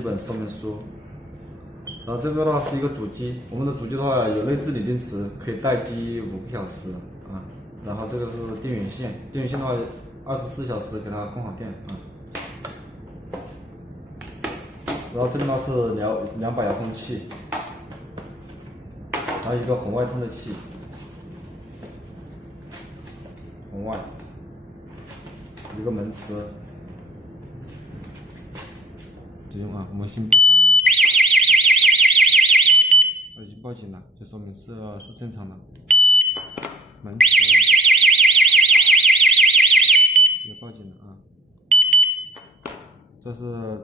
这本说明书。然后这个的话是一个主机，我们的主机的话有内置锂电池，可以待机5个小时啊。然后这个是电源线，电源线的话24小时给它供好电啊。然后这个呢是两把遥控器，还有一个红外探测器，红外，一个门磁。使用啊，模型不反应，已经报警了，就说明是正常的。门磁也报警了啊，这是。